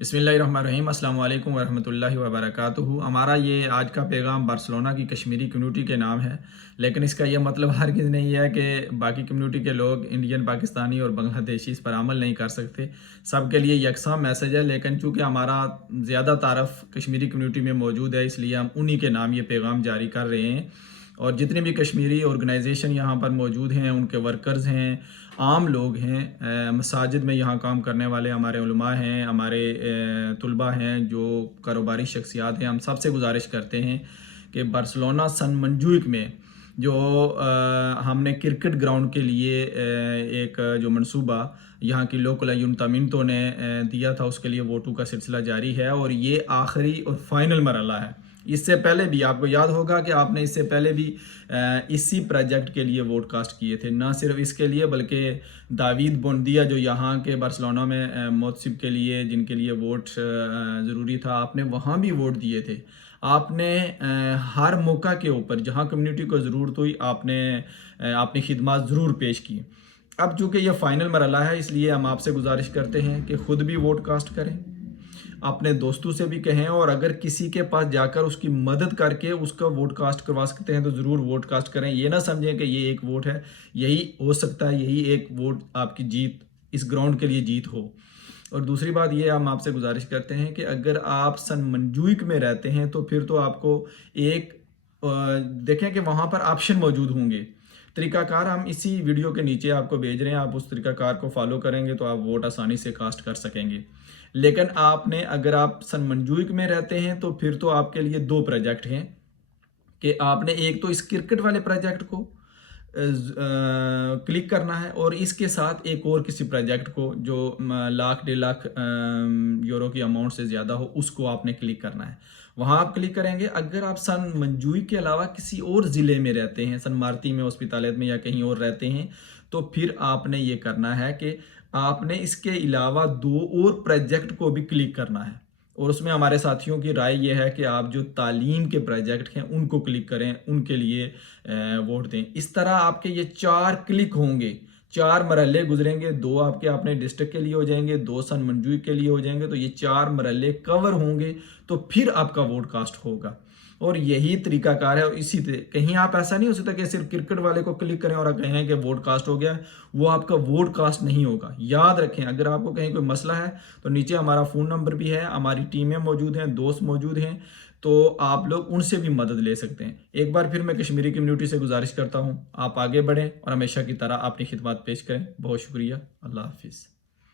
बिस्मिल्लाहिर्रहमानिर्रहीम। अस्सलाम वालेकुम वरहमतुल्लाहि वबरकातुहू। हमारा ये आज का पैगाम बार्सिलोना की कश्मीरी कम्युनिटी के नाम है, लेकिन इसका ये मतलब हरगिज़ नहीं है कि बाकी कम्युनिटी के लोग इंडियन, पाकिस्तानी और बांग्लादेशी इस पर अमल नहीं कर सकते। सब के लिए यकसा मैसेज है, लेकिन चूँकि हमारा ज़्यादा तारफ़ कश्मीरी कम्युनिटी में मौजूद है, इसलिए हम उन्हीं के नाम ये पैगाम जारी कर रहे हैं। और जितने भी कश्मीरी ऑर्गेनाइजेशन यहाँ पर मौजूद हैं, उनके वर्कर्स हैं, आम लोग हैं, मसाजिद में यहाँ काम करने वाले हमारे उलमा हैं, हमारे तुलबा हैं, जो कारोबारी शख्सियात हैं, हम सबसे गुजारिश करते हैं कि बार्सिलोना सन मंजूइक में जो हमने क्रिकेट ग्राउंड के लिए एक जो मंसूबा यहाँ की लोकल अयुनतामिंतो ने दिया था, उसके लिए वोटों का सिलसिला जारी है और ये आखिरी और फाइनल मरहला है। इससे पहले भी आपको याद होगा कि आपने इससे पहले भी इसी प्रोजेक्ट के लिए वोट कास्ट किए थे, ना सिर्फ इसके लिए बल्कि दावीद बोंदिया जो यहाँ के बार्सिलोना में मोतसिब के लिए जिनके लिए वोट ज़रूरी था, आपने वहाँ भी वोट दिए थे। आपने हर मौका के ऊपर जहाँ कम्युनिटी को ज़रूरत हुई आपने अपनी खिदमत ज़रूर पेश की। अब चूँकि ये फ़ाइनल मरहला है, इसलिए हम आपसे गुजारिश करते हैं कि ख़ुद भी वोट कास्ट करें, अपने दोस्तों से भी कहें, और अगर किसी के पास जाकर उसकी मदद करके उसका वोट कास्ट करवा सकते हैं तो ज़रूर वोट कास्ट करें। ये ना समझें कि ये एक वोट है, यही हो सकता है यही एक वोट आपकी जीत, इस ग्राउंड के लिए जीत हो। और दूसरी बात ये हम आपसे गुजारिश करते हैं कि अगर आप सन मंजूइक में रहते हैं तो फिर तो आपको एक देखें कि वहाँ पर ऑप्शन मौजूद होंगे। तरीकाकार हम इसी वीडियो के नीचे आपको भेज रहे हैं, आप उस तरीकाकार को फॉलो करेंगे तो आप वोट आसानी से कास्ट कर सकेंगे। लेकिन आपने अगर आप सन मंजूइक में रहते हैं तो फिर तो आपके लिए दो प्रोजेक्ट हैं कि आपने एक तो इस क्रिकेट वाले प्रोजेक्ट को क्लिक करना है और इसके साथ एक और किसी प्रोजेक्ट को जो लाख 1.5 लाख यूरो की अमाउंट से ज़्यादा हो, उसको आपने क्लिक करना है। वहाँ आप क्लिक करेंगे। अगर आप सन मंजूई के अलावा किसी और ज़िले में रहते हैं, सन मार्ती में, हॉस्पिटैलिटी में या कहीं और रहते हैं, तो फिर आपने ये करना है कि आपने इसके अलावा दो और प्रोजेक्ट को भी क्लिक करना है। और उसमें हमारे साथियों की राय यह है कि आप जो तालीम के प्रोजेक्ट हैं उनको क्लिक करें, उनके लिए वोट दें। इस तरह आपके ये 4 क्लिक होंगे, 4 मरहले गुजरेंगे, 2 आपके अपने डिस्ट्रिक्ट के लिए हो जाएंगे, 2 सन मंजूई के लिए हो जाएंगे, तो ये 4 मरहले कवर होंगे तो फिर आपका वोट कास्ट होगा। और यही तरीकाकार है। और इसी कहीं आप ऐसा नहीं हो सकता कि सिर्फ क्रिकेट वाले को क्लिक करें और आप कहें कि वोट कास्ट हो गया, वो आपका वोट कास्ट नहीं होगा। याद रखें, अगर आपको कहीं कोई मसला है तो नीचे हमारा फ़ोन नंबर भी है, हमारी टीमें मौजूद हैं, दोस्त मौजूद हैं, तो आप लोग उनसे भी मदद ले सकते हैं। एक बार फिर मैं कश्मीरी कम्युनिटी से गुजारिश करता हूँ, आप आगे बढ़ें और हमेशा की तरह अपनी खिदमत पेश करें। बहुत शुक्रिया। अल्लाह हाफिज़।